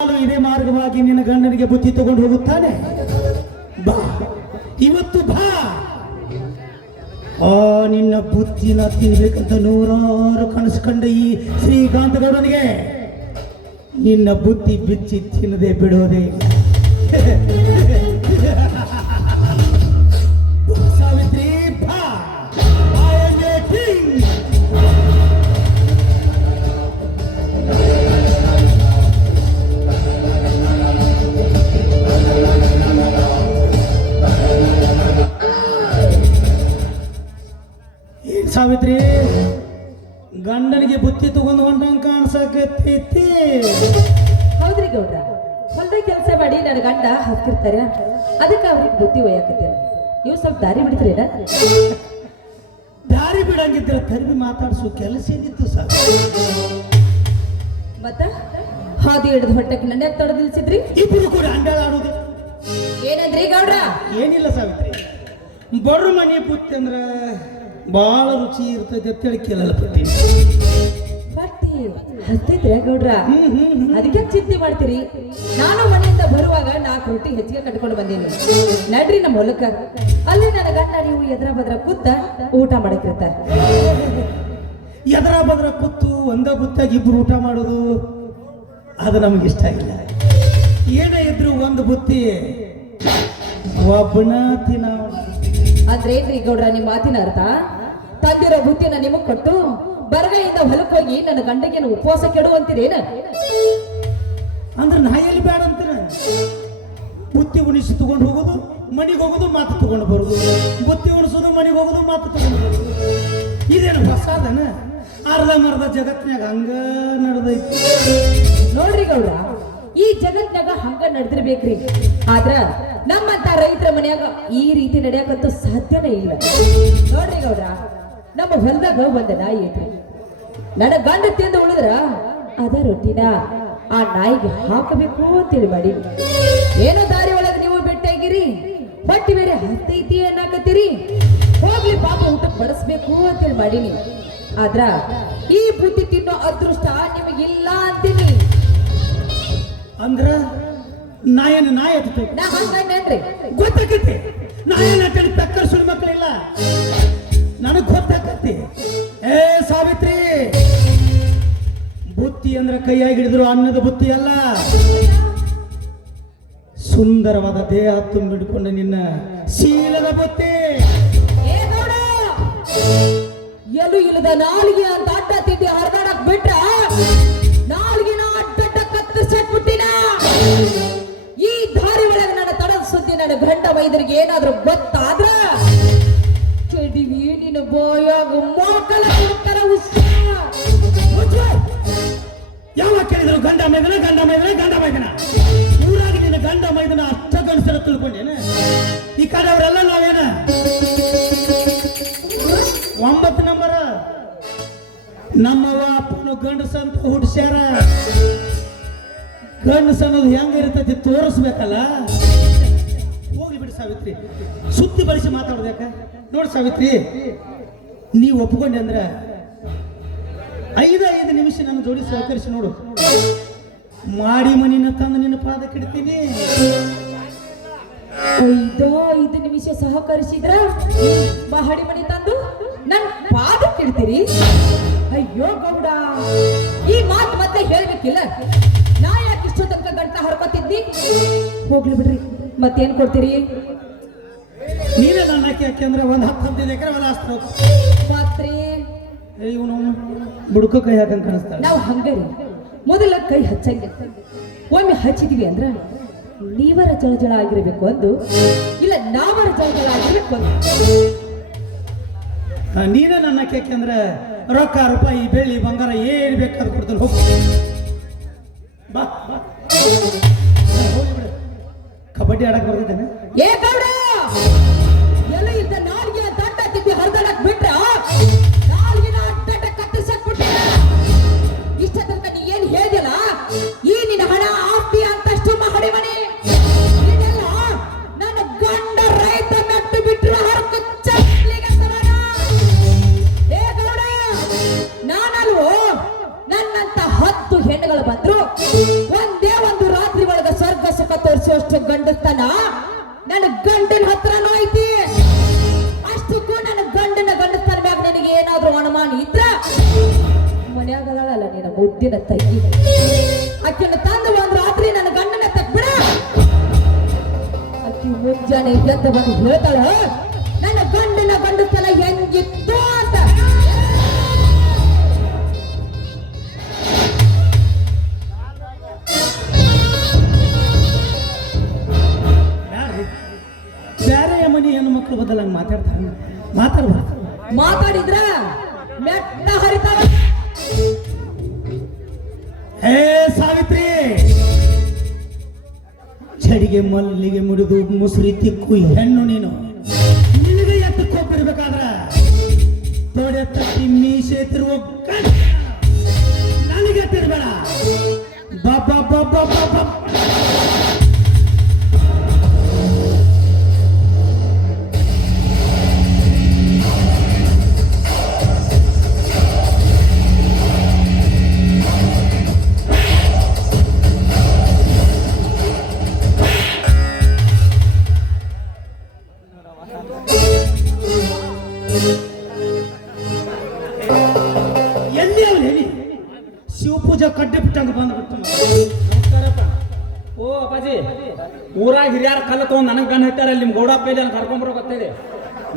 ಇದೇ ಮಾರ್ಗವಾಗಿ ನಿನ್ನ ಗಂಡನಿಗೆ ಬುದ್ಧಿ ತಗೊಂಡು ಹೋಗುತ್ತಾನೆ. ಬಾ ಇವತ್ತು ಬಾ. ನಿನ್ನ ಬುದ್ಧಿನ ತಿನ್ಬೇಕಂತ ನೂರಾರು ಕನಸು ಕಂಡ ಈ ಶ್ರೀಕಾಂತ ಗೌಡನಿಗೆ ನಿನ್ನ ಬುದ್ಧಿ ಬಿಚ್ಚಿ ತಿನ್ನದೆ ಬಿಡೋದೇ. ಸಾವಿತ್ರಿ ಬಾ. ಸಾವಿತ್ರಿ ಗಂಡನಿಗೆ ಬುತ್ತಿ ತಗೊಂಡು ಹೊಂಟಂಗೆ ಕಾಣಿಸಕತ್ತೈತಿ. ಹೌದ್ರಿ ಗೌಡ್ರ, ಹೊಲ್ದಾಗ ಕೆಲಸ ಮಾಡಿ ನನ್ನ ಗಂಡ ಹಾಕಿರ್ತಾರೆ, ಅದಕ್ಕೆ ಅವ್ರಿಗೆ ಬುದ್ಧಿ ಒಯ್ಯಾಕತ್ತೇನೆ. ನೀವು ಸ್ವಲ್ಪ ದಾರಿ ಬಿಡ್ತೀರೇನ? ದಾರಿ ಬಿಡಂಗಿದ್ರೆ ತರ್ಬಿ ಮಾತಾಡ್ಸೋ ಕೆಲಸ ಏನಿತ್ತು ಸರ್. ಮತ್ತ ಹಾದಿ ಹಿಡಿದು ಹೊಟ್ಟಕ್ಕೆ ನನ್ನ ತೊಡೆದು ನಿಲ್ಸಿದ್ರಿ. ಇಬ್ಬರು ಕೂಡ ಅಂಡಾಳ ಆಡೋದು ಏನಂದ್ರಿ ಗೌಡ್ರ? ಏನಿಲ್ಲ ಸಾವಿತ್ರಿ, ಬಡ್ರು ಮನೆ ಬುತ್ತಿ ಅಂದ್ರ ಬಾಳ ರುಚಿ ಇರ್ತೈತೆ ಅಂತ ಹೇಳಿ ಕೇಳಲ್ಲ ಪಟ್ಟಿ. ಪಟ್ಟಿ ಹತ್ತಿದ್ರೆ ಗೌಡ್ರ, ಅದಕ್ಕೆ ಚಿಂತೆ ಮಾಡ್ತೀರಿ? ನಾನು ಮನೆಯಿಂದ ಬರುವಾಗ 4 ರೊಟ್ಟಿ ಹೆಚ್ಚಿಗೆ ಕಟ್ಕೊಂಡು ಬಂದೀನಿ. ನಡ್ರಿ ನಮ್ಮ ಹೊಲಕ್ಕ, ಅಲ್ಲಿ ನನ್ನ ಗಂಡ ನೀವು ಎದ್ರ ಬದ್ರ ಕೂತ ಊಟ ಮಾಡಕ್ಕಿರ್ತಾರೆ. ಎದರ ಬದ್ರ ಕೂತು ಒಂದ ಬುತ್ತಾಗಿ ಇಬ್ರು ಊಟ ಮಾಡೋದು ಅದು ನಮ್ಗೆ ಇಷ್ಟ ಆಗಿಲ್ಲ. ಏನೇ ಇದ್ರು ಒಂದು ಬುತ್ತಿ ಒಬ್ಬನ ತಿನ್ನ ಅಂದ್ರೆ ಏನ್ರಿ ಗೌಡ್ರ ನಿಮ್ಮ ಮಾತಿನ ಅರ್ಥ? ತಂದಿರೋ ಬುತ್ತಿನ ನಿಮಗ್ ಕೊಟ್ಟು ಬರಗೈಯಿಂದ ಹೊಲಕ್ಕೆ ಹೋಗಿ ನನ್ನ ಗಂಡಗೇನು ಉಪವಾಸ ಕೆಡುವಂತೀರೇನ? ಅಂದ್ರೆ ನಾ ಎಲ್ಲಿ ಬೇಡ ಅಂತೀರ? ಬುತ್ತಿ ಉಣಿಸಿ ತಗೊಂಡು ಹೋಗೋದು, ಮನೆಗೆ ಹೋಗೋದು, ಮಾತು ತಗೊಂಡು ಬರೋದು, ಬುತ್ತಿ ಉಣಿಸೋದು, ಮನೆಗೆ ಹೋಗೋದು, ಮಾತು ತಗೊಂಡು ಬರೋದು, ಇದೇನು ಹೊಸಾದನ? ಅರ್ಧ ಜಗತ್ತಿನಾಗ ಹಂಗ ನಡೆದೈತಿ ನೋಡ್ರಿ ಗೌಡ್ರ, ಈ ಜಗತ್ನಾಗ ಹಂಗ ನಡೆದಿರ್ಬೇಕ್ರಿ. ಆದ್ರ ನಮ್ಮಂತ ರೈತರ ಮನ್ಯಾಗ ಈ ರೀತಿ ನಡೆಯಕಂತೂ ಸಾಧ್ಯನೇ ಇಲ್ಲ. ನೋಡ್ರಿ ಗೌಡ್ರ, ನಮ್ಮ ಹೊಲದಾಗ ಒಂದ ನಾಯಿ ಐತ್ರಿ. ನನ್ನ ಗಂಡ ತಿಂದು ಉಳಿದ್ರ ಅದ ರೊಟ್ಟಿನ ಆ ನಾಯಿಗೆ ಹಾಕಬೇಕು ಅಂತೇಳಿ ಮಾಡಿ. ಏನೋ ದಾರಿ ಒಳಗೆ ನೀವು ಭೇಟಿಯಾಗಿರಿ, ಹೊಟ್ಟಿ ಬೇರೆ ಹತ್ತೈತಿ ಅನ್ನಕತ್ತೀರಿ. ಹೋಗ್ಲಿ ಪಾಪ ಊಟಕ್ಕೆ ಬಡಿಸ್ಬೇಕು ಅಂತೇಳಿ ಮಾಡೀನಿ. ಆದ್ರ ಈ ಬುತ್ತಿ ತಿನ್ನೋ ಅದೃಷ್ಟ ನಿಮಗಿಲ್ಲ ಅಂತೀನಿ. ಅಂದ್ರ ನಾಯನ ನಾಯಿ ಹತ್ತೈತಿ. ನಾ ಹಂಗನ್ರಿ ಗೊತ್ತಾಗತ್ತೆ. ನಾಯನ ಕಡೆ ಪೆಕ್ಕರ್ ಸುಳ್ಳು ಮಕ್ಕಳಿಲ್ಲ, ನನಗ್ ಗೊತ್ತಾಗತ್ತೆ. ಏ ಸಾವಿತ್ರಿ, ಬುತ್ತಿ ಅಂದ್ರೆ ಕೈಯಾಗಿ ಹಿಡಿದ್ರು ಅನ್ನದ ಬುತ್ತಿ ಅಲ್ಲ, ಸುಂದರವಾದ ದೇಹ ತುಂಬಿಡ್ಕೊಂಡು ನಿನ್ನ ಶೀಲದ ಬುತ್ತಿ. ಎಲು ಇಲ್ಲದ ನಾಲಿಗೆ ಅಂತ ಅಡ್ಡ ತಿಂಡಿ ಹರಿದಾಡಕ್ ಬಿಟ್ರ ನಾಲ್ಗಿನ ಅಡ್ಡ ಕತ್ತರಿಸಿಟ್ಬಿಟ್ಟಿನ. ಈ ದಾರಿ ಒಳಗೆ ನನ್ನ ತಡದ ಸುದ್ದಿ ನನ್ನ ಗಂಡ ವೈದ್ಯರಿಗೆ ಏನಾದ್ರೂ ಗೊತ್ತಾದ್ರ ನಿನ್ನ ಬಾಯಾಗ ಮೋಕಲ ಯಾವ ಕೇಳಿದ್ರು ಗಂಡ ಮೈದನ ಊರಾಗ ನಿನ್ನ ಗಂಡ ಮೈದನ ಅಷ್ಟ ಗಂಡಸರ ತಿಳ್ಕೊಂಡೇನ? ಈ ಕಡೆ ಅವರೆಲ್ಲ ನಾವೇನ 9 ನಂಬರ ನಮ್ಮವ ಅಪ್ಪನು ಗಂಡಸಂತ ಹುಡ್ಸ್ಯಾರ. ಗಂಡಸ ಅನ್ನೋದು ಹೆಂಗಿರ್ತೈತಿ ತೋರಿಸ್ಬೇಕಲ್ಲ. ಹೋಗ್ಲಿ ಬಿಡಿ ಸಾವಿತ್ರಿ, ಸುತ್ತಿ ಬಳಸಿ ಮಾತಾಡ್ಬೇಕ. ನೋಡಿ ಸಾವಿತ್ರಿ, ನೀವು ಒಪ್ಕೊಂಡೆ ಅಂದ್ರೆ 5 ನಿಮಿಷ ನನ್ನ ಜೋಡಿ ಸಹಕರಿಸಿ ನೋಡು. ಮಾಡಿ ಮನಿನ ತಂದು ನಿನ್ನ ಪಾದ ಕೆಡ್ತೀನಿ. 5 ನಿಮಿಷ ಸಹಕರಿಸಿದ್ರ ಮಹಡಿ ಮನಿ ತಂದು ನನ್ ಪಾದ ಕೆಡ್ತೀರಿ? ಅಯ್ಯೋ ಗೌಡ, ಈ ಮಾತು ಮತ್ತೆ ಹೇಳ್ಬೇಕಿಲ್ಲ. ನಾ ಯಾಕೆ ಇಷ್ಟು ತನಕ ಗಂಟ ಹರ್ಕೊತಿದ್ದಿ? ಹೋಗ್ಲಿ ಬಿಡ್ರಿ, ಮತ್ತೇನ್ ಕೊಡ್ತೀರಿ? ನೀವೇ ನನ್ನ ಯಾಕೆ ಅಂದ್ರೆ 10-15 ಎಕರೆ ಹೊಲ ಅಷ್ಟು ಮಾತ್ರಿ. ಇವನು ಬುಡ್ಕ ಕೈ ಹಾಕಂಗ್ ಕಾಣಿಸ್ತಾಳೆ. ನಾವು ಹಂಗರಿ ಮೊದಲ ಕೈ ಹಚ್ಚಂಗ, ಒಮ್ಮೆ ಹಚ್ಚಿದೀವಿ ಅಂದ್ರ ನೀವರ ಜಳಜಳ ಆಗಿರ್ಬೇಕು ಒಂದು, ಇಲ್ಲ ನಾವರ ಜಳಜಳ ಆಗಿರ್ಬೇಕು ಒಂದು. ನೀನೇ ನನ್ನ ಯಾಕೆ ಅಂದ್ರೆ ರೊಕ್ಕ ರೂಪಾಯಿ ಬೆಳ್ಳಿ ಬಂಗಾರ ಏನ್ ಬೇಕಾದ್ರೂ ಕೊಡ್ತಾನೆ. ಹೋಗಿ ಬಾ ಹೋಗಿ ಬಿಡು. ಕಬಡ್ಡಿ ಆಡಕ್ ಬರ್ತಿದ್ದೇನೆ. ಏ ಗೌಡ, ಎಲ್ಲ ಇದ್ದ ನಾಲ್ಗೆ ತಟ್ಟ ತಿದ್ದಿ ಹರಿದಾಡಕ್ ಬಿಟ್ರ ನಾಲ್ಗಿನ ಅಡ್ಡ ಕತ್ತರಿಸಕ್ ಬಿಟ್ಟ. ಇಷ್ಟ ತನಕ ನೀ ಏನ್ ಹೇಳಿದಲ್ಲ, ಈ ನಿನ್ನ ಹಣ ಆಸ್ತಿ ಅಂತಷ್ಟು ಮಹಡಿ ಮನೆ ಇದೆಲ್ಲ ನನ್ನ ಗಂಡ ರೈತ ಮೆಟ್ಟು ಬಿಟ್ಟರು ಹರಕಚ್ಚಲಿಗೆ ಸಮಾನ. ಏ ಗೌಡ, ನಾನಲ್ವೋ ನನ್ನಂತ 10 ಹೆಣ್ಣುಗಳು ಬಂದ್ರು ಒಂದೇ ಒಂದು ಮಾಡುವಷ್ಟು ಗಂಡಸ್ತನ ನನ್ನ ಗಂಡನ ಹತ್ರನೂ ಐತಿ. ಅಷ್ಟಕ್ಕೂ ನನ್ನ ಗಂಡನ ಗಂಡಸ್ತನ ಮ್ಯಾಗ ನಿನಗೆ ಏನಾದ್ರೂ ಅನುಮಾನ ಇದ್ರ ಮನ್ಯಾಗಲ್ಲ ನಿನ್ನ ಮುದ್ದಿನ ತಂಗಿ ಅಕ್ಕಿನ ತಂದು ಒಂದ್ ರಾತ್ರಿ ನನ್ನ ಗಂಡನ ತಕ್ಬಿಡ. ಅಕ್ಕಿ ಮುಂಜಾನೆ ಎದ್ದ ಬಂದು ಹೇಳ್ತಾಳ ನನ್ನ ಗಂಡನ ಗಂಡಸ್ತನ ಹೆಂಗಿತ್ತು ಅಂತ. ಬ್ಯಾರೆ ಮನಿ ಹೆಣ್ಣು ಮಕ್ಕಳು ಬದಲಾಗಿ ಮಾತಾಡ್ಬಾರ್ದು. ಮಾತಾಡಿದ್ರ ಮೆಟ್ಟ ಹರಿತಾವ. ಹೇ ಸಾವಿತ್ರಿ, ಚಡಿಗೆ ಮಲ್ಲಿಗೆ ಮುಡಿದು ಮುಸುರಿ ತಿಕ್ಕು ಹೆಣ್ಣು ನೀನು. ನಿನಗೆ ಎತ್ತಕ್ಕೆ ಹೋಗ್ತಿರ್ಬೇಕಾದ್ರ ತೊಡೆ ತಟ್ಟಿ ಮೀಸೆ ತಿರುವ ನನಗೆ ತಿರ್ಬೇಡ. ಬಾಬಾ ಬಾಬಾ ಬಾಬಾ ಎಲ್ಲಿ ಅವನು ಹೇಳಿ ಶಿವಪೂಜಾ ಕಡ್ಡೆ ಬಿಟ್ಟಂಗ ಬಂದ್ಬಿಟ್ಟು. ನಮಸ್ಕಾರಪ್ಪ. ಓ ಅಪ್ಪಾಜಿ, ಊರಾಗ ಹಿರಿಯಾರ ಕಲ್ಲ ತಗೊಂಡ್ ನನಗೆ ಗಂಡ ಹತ್ತಾರ ಅಲ್ಲಿ ನಿಮ್ ಗೌಡ ಪೇಲಿ ಅಂತ ಕರ್ಕೊಂಬರೋ ಗೊತ್ತಿದೆ.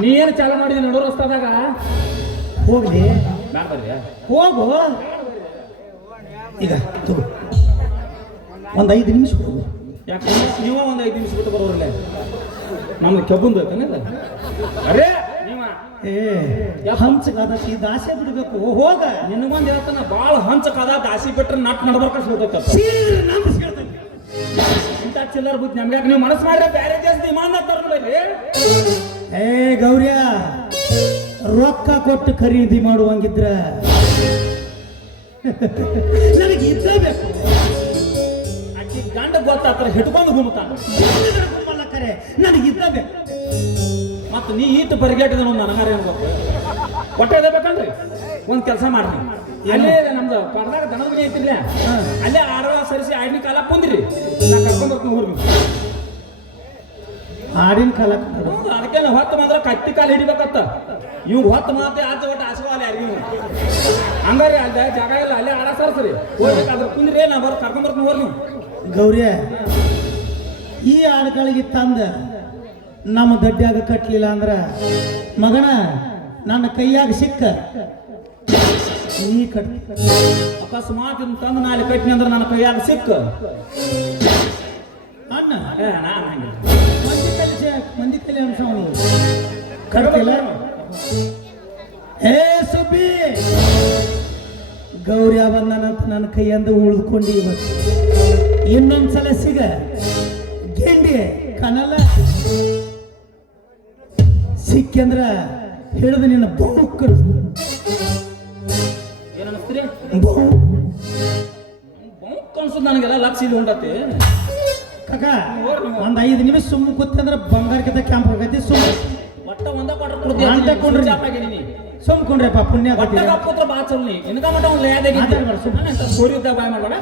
ನೀ ಏನು ಚಾಲು ಮಾಡಿದಿ ನಡು ರಸ್ತಾದಾಗ? ಹೋಗ್ಲಿ ಬ್ಯಾಡ ಬರ್ರಿ. ಹೋಗು. ಈಗ ತಗೋ ಒಂದು 5 ನಿಮಿಷ ಹೋಗು. ಯಾಕಂದ್ರೆ ನೀವು ಒಂದು 5 ನಿಮಿಷ ಬಿಟ್ಟು ಬರೋರಿಲ್ಲ. ನಮ್ದು ಕೆಬ್ಬಂದು ಐತಾನೆ ಅರೇ ನೀವ ಹಂಚಗಾದತಿ ದಾಸೆ ಬಿಡ್ಬೇಕು. ಹೋಗ ನಿನಗೊಂದು ಹೇಳ್ತಾನ ಭಾಳ ಹಂಚಕದ ದಾಸಿ ಬಿಟ್ರೆ ನಟ್ ನಡ್ಬರ್ಕ ಸಿಗ್ತೈತ. ಇಂಥ ಚಿಲ್ಲರ್ ಬುದ್ಧಿ ನಮ್ಗೆ ನೀವು ಮನಸ್ಸು ಮಾಡ್ರೆ ಬ್ಯಾರೆ ಜಾಸ್ತಿ ಇಮಾನ್ದಾರ್ ನೋಡ್ರಿ. ಏ ಗೌರ್ಯ, ರೊಕ್ಕ ಕೊಟ್ಟು ಖರೀದಿ ಮಾಡುವಂಗಿದ್ರ ನನಗೆ ಇದ್ದಬೇಕು. ಆಕಿ ಗಂಡ ಗೊತ್ತಾತ್ರ ಹಿಡ್ಕೊಂಡು ಗುಮ್ತಾನ ಕರೆ ನನಗೆ ಇದ್ದಬೇಕು. ಮತ್ತು ನೀ ಈಟು ಪರಿಗೇಟದ ನನಗಾರ ಏನು ಗೊತ್ತು. ಹೊಟ್ಟೆ ಬೇಕಂದ್ರಿ ಒಂದು ಕೆಲಸ ಮಾಡ್ರಿ. ಅಲ್ಲೇ ನಮ್ದು ಪರದಾಗ ದನದ ಮನೆ ಐತಿರ್ಲ, ಅಲ್ಲೇ ಆಡವ ಸರಿಸಿ ಆಡಿನ ಕಾಲ ಕುಂದ್ರಿ. ನಾ ಕರ್ಕೊಂಡ್ಬರ್ತೀನಿ ಊರಿಗೆ. ಆಡಿನ ಕಾಲ ಅದಕ್ಕೆ ಹೊತ್ತು ಮಾತ್ರ ಕತ್ತಿ ಕಾಲ ಹಿಡಿಬೇಕತ್ತ. ಇವ್ ಹೊತ್ತು ಮಾತ್ರ ಆಚೆ ಒಟ್ಟು ಆಸವಾಲ ಯಾರಿಗೂ ಹಂಗಾರಿ ಅಲ್ಲ ಜಾಗ ಇಲ್ಲ. ಅಲ್ಲೇ ಆಡ ಸರ್ಸ್ರಿ ಹೋಗ್ಬೇಕಾದ್ರೆ ಕುಂದ್ರಿ. ನಾ ಬರೋ ಕರ್ಕೊಂಡ್ಬರ್ತೀನಿ ಊರಿಗೆ. ಗೌರ್ಯ, ಈ ಆಡುಗಳಿಗೆ ತಂದ ನಮ್ಮ ದಡ್ಡ್ಯಾಗ ಕಟ್ಟಲಿಲ್ಲ ಅಂದ್ರ ಮಗನ ನನ್ನ ಕೈಯಾಗ ಸಿಕ್ಕ ನೀ ಕಟ್. ಅಕಸ್ಮಾತ್ ತಂದು ನಾಳೆ ಕಟ್ಟಿನಿ ಅಂದ್ರೆ ನನ್ನ ಕೈಯಾಗ ಸಿಕ್ಕ ಅಣ್ಣ ನಾನು ಹಂಗೆ ಮಂದಿ ಕಲಿ ಅಂಶ ಕಟ್ತಿಲ್ಲ. ಏ ಸುಬ್ಬಿ, ಗೌರ್ಯ ಬಂದನಂತ ನನ್ನ ಕೈಯಿಂದ ಉಳಿದುಕೊಂಡು ಇವತ್ತು ಇನ್ನೊಂದ್ಸಲ ಸಿಗ ಗೆಂಡಿ ಕನಲ್ಲ ಸಿಕ್ಕಂದ್ರ ಹಿಡಿದು ನಿನ್ನ ಬಹುಕ್ಕರು ಏನ್ ಅನಿಸ್ತೀರಿ? ಬಹು ಅನ್ಸುದು ನನಗೆಲ್ಲ ಲಕ್ಷ ಇಲ್ಲಿ ಉಂಡತಿ. ಕಾಕ ಒಂದ್ 5 ನಿಮಿಷ ಸುಮ್ಮ ಕೂತಂದ್ರ ಬಂಗಾರಕ್ಕಿಂತ ಕ್ಯಾಂಪ್ ಆಗೈತಿ. ಸುಮ್ಮ ಒಟ್ಟ ಒಂದ ಸುಮ್ಕೊಂಡ್ರಪ್ಪ ಪುಣ್ಯ ಪುತ್ರ ಬಾ ಚಲ್ನಿ ಇನ್ಕ ಮಟ್ಟ ಒಂದು ಸೋರಿ ಇದ್ದಾಗ ಬಾಯ್ ಮಾಡ್ಬೇಡ.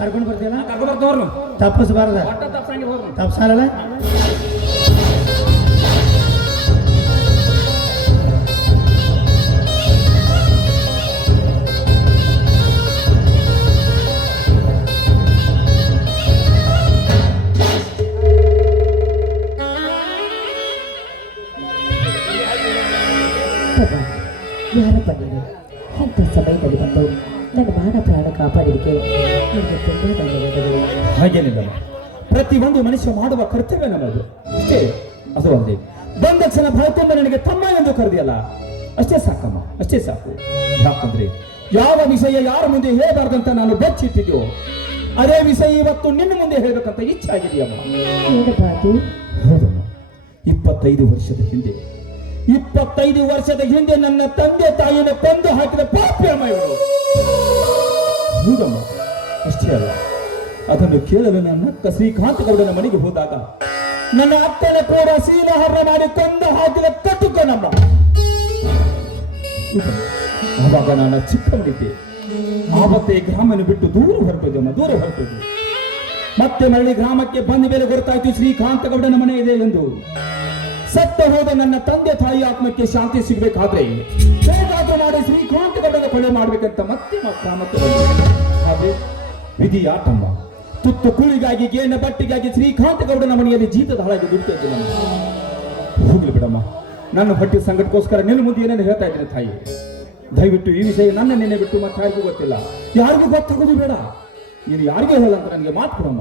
ಕರ್ಕೊಂಡು ಬರ್ತೀಯಲ್ಲ, ಕರ್ಕೊಂಡು ಬರ್ತಾವ್ರು ತಪ್ಪಿಸಬಾರ್ದ. ಒಟ್ಟ ತಪ್ಸಂಗೆ ಹೋಗ್ರು ತಪ್ಸಲ್ಲ. ಯಾರಪ್ಪ ನೀನು? ಇಂಥ ಸಮಯದಲ್ಲಿ ಬಂದು ನನ್ನ ಮಾನ ಪ್ರಾಣ ಕಾಪಾಡಿದಕ್ಕೆ ನಿಮಗೆ ತುಂಬಾ ಧನ್ಯವಾದಗಳು. ಹಾಗೇನಿಲ್ಲ, ಪ್ರತಿಯೊಂದು ಮನುಷ್ಯ ಮಾಡುವ ಕರ್ತವ್ಯ ನಮ್ಮದು ಅಷ್ಟೇ. ಅದು ಅಲ್ಲದೆ ಬಂದ ಕ್ಷಣ ಭಯತೊಂದು ನನಗೆ ತಮ್ಮ ಎಂದು ಕರೆದಿಯಲ್ಲ, ಅಷ್ಟೇ ಸಾಕಮ್ಮ, ಅಷ್ಟೇ ಸಾಕು. ಯಾಕಂದ್ರೆ ಯಾವ ವಿಷಯ ಯಾರ ಮುಂದೆ ಹೇಳಬಾರ್ದಂತ ನಾನು ಬಚ್ಚಿಟ್ಟಿದ್ಯೋ ಅದೇ ವಿಷಯ ಇವತ್ತು ನಿನ್ನ ಮುಂದೆ ಹೇಳ್ಬೇಕಂತ ಇಚ್ಛೆ ಆಗಿದೆಯಮ್ಮ. ಏನಪ್ಪಾದು? ಹೌದಮ್ಮ, 25 ವರ್ಷದ ಹಿಂದೆ ನನ್ನ ತಂದೆ ತಾಯಿಯನ್ನು ಕೊಂದು ಹಾಕಿದ ಪಾಪ್ಯಮ್ಮ ಇವರು. ಹೌದಮ್ಮ, ಅಷ್ಟೇ ಅಲ್ಲ, ಅದನ್ನು ಕೇಳಲು ನನ್ನ ಅಕ್ಕ ಶ್ರೀಕಾಂತ ಗೌಡನ ಮನೆಗೆ ಹೋದಾಗ ನನ್ನ ಅಕ್ಕನ ಕೂಡ ಶೀಲಹರಣ ಮಾಡಿ ಕೊಂದು ಹಾಕಿದ ಕಟುಕನಮ್ಮ. ಆವಾಗ ನಾನು ಚಿಕ್ಕವನಿದ್ದೆ. ಆವತ್ತೇ ಗ್ರಾಮನ ಬಿಟ್ಟು ದೂರ ಹೊರಟೋದಮ್ಮ, ದೂರ ಹೊರಟೋದು. ಮತ್ತೆ ಮರಳಿ ಗ್ರಾಮಕ್ಕೆ ಬಂದ ಮೇಲೆ ಗೊತ್ತಾಯ್ತು ಶ್ರೀಕಾಂತ ಗೌಡನ ಮನೆ ಇದೆ ಎಂದು. ಸತ್ತ ಹೋದ ನನ್ನ ತಂದೆ ತಾಯಿ ಆತ್ಮಕ್ಕೆ ಶಾಂತಿ ಸಿಗಬೇಕಾದ್ರೆ ಹೇಗಾದ್ರೂ ಮಾಡಿ ಶ್ರೀಕಾಂತ ಗೌಡನ ಕೊಲೆ ಮಾಡ್ಬೇಕಂತ ಮತ್ತೆ ಗ್ರಾಮಕ್ಕೆ ಬಂದೆ. ಆದ್ರೆ ವಿಧಿ ಆಟಮ್ಮ. ತುತ್ತು ಕೂಳಿಗಾಗಿ ಗೇಣ ಬಟ್ಟಿಗಾಗಿ ಶ್ರೀಕಾಂತ ಗೌಡನ ಮನೆಯಲ್ಲಿ ಜೀತದ ಹಾಳಾಗಿ ದುಡ್ತಾ ಇದ್ದೆ ನಾನು. ಹೋಗ್ಲಿ ಬಿಡಮ್ಮ, ನನ್ನ ಹೊಟ್ಟೆ ಸಂಕಟಕ್ಕೋಸ್ಕರ ನಿನ್ನ ಮುಂದೆ ಏನೇನು ಹೇಳ್ತಾ ಇದ್ದೀನಿ ತಾಯಿ. ದಯವಿಟ್ಟು ಈ ವಿಷಯ ನನ್ನ ನೆನೆ ಬಿಟ್ಟು ಮತ್ತೆ ಯಾರಿಗೂ ಗೊತ್ತಿಲ್ಲ, ಯಾರಿಗೂ ಗೊತ್ತಾಗೋದು ಬೇಡ. ನೀನು ಯಾರಿಗೂ ಹೇಳಲ್ಲ ಅಂತ ನನಗೆ ಮಾತು ಕೊಡಮ್ಮ.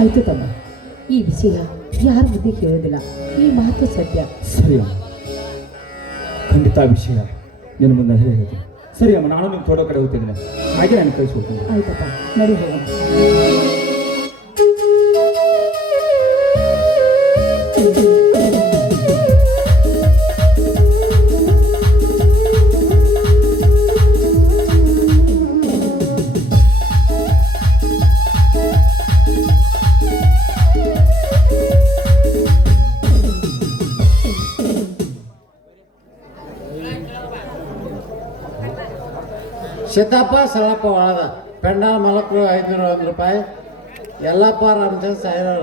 ಆಯ್ತು ತಮ್ಮ, ಈ ವಿಷಯ ಯಾರ ಮುಂದೆ ಹೇಳೋದಿಲ್ಲ, ಈ ಮಾತು ಸತ್ಯ. ಸರಿ ಅಮ್ಮ, ಖಂಡಿತ ವಿಷಯ ನಿನ್ನ ಮುಂದೆ ಹೇಳಿದೆ. ಸರಿ ಅಮ್ಮ, ನಾನು ನಿಮ್ಮ ತೋಟದ ಕಡೆ ಹೋಗ್ತಿದ್ದೇನೆ, ಹಾಗೆ ನಾನು ಕಳಿಸ್ಕೊಡ್ತೀನಿ. ಆಯ್ತಪ್ಪ, ನಡಿ ಹೋಗೋಣ. ಸೀತಪ್ಪ ಸಳಪ್ಪ ಒಳದ ಪೆಂಡಾಲ್ ಮಲಕ್ಕರು 501 ರೂಪಾಯಿ. ಯಲ್ಲಪ್ಪ ರಾಮಚಂದ್ರ ಸಾಯಿರವ್ರ